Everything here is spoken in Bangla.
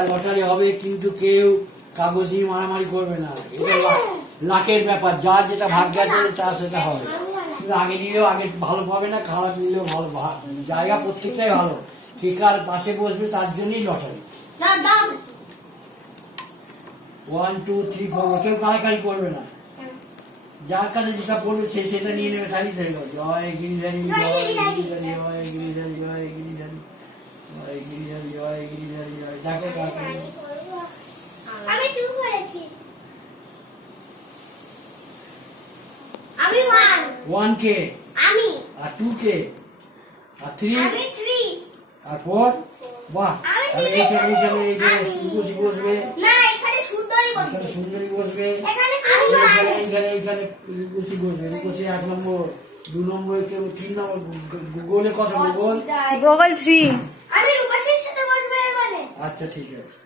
একটা লটারি হবে, কিন্তু কেউ কাগজ নিয়ে মারামারি করবে না। এটা লাখের ব্যাপার, যার যেটা ভাগ্য আছে তার সেটা হবে। কিন্তু আগে নিলেও আগে ভালো পাবে না, খারাপ নিলেও ভালো। জায়গা প্রত্যেকটাই ভালো, কে কার পাশে বসবে তার জন্যই লটারি। 1 2 3 4, কেউ কাড়াকাড়ি করবে না, যার কাছে যেটা পড়বে সে সেটা নিয়ে নেবে। তাই তো জয় গিরিধারী, জয় গিরিধারী, জয় গিরিধারী, জয় গিরিধারী, জয় গিরিধারী, জয় গিরিধারী, জয়। দেখো আমি 2 করেছি। আমি 1 কে, আমি আর 2 কে, আর 3, আমি 3, আর 4। বাহ, তাহলে এইখানে বসবে না এখানে সুন্দরী বসবে, এখানে সুন্দরী বসবে, এখানে এইখানে রূপসী বসবে। রূপসী 1 নম্বর, 2 নম্বর, 3 নম্বর। গুগলে কত? গুগল 3। আমি রূপসীর সাথে বসবো এর মানে। আচ্ছা ঠিক আছে।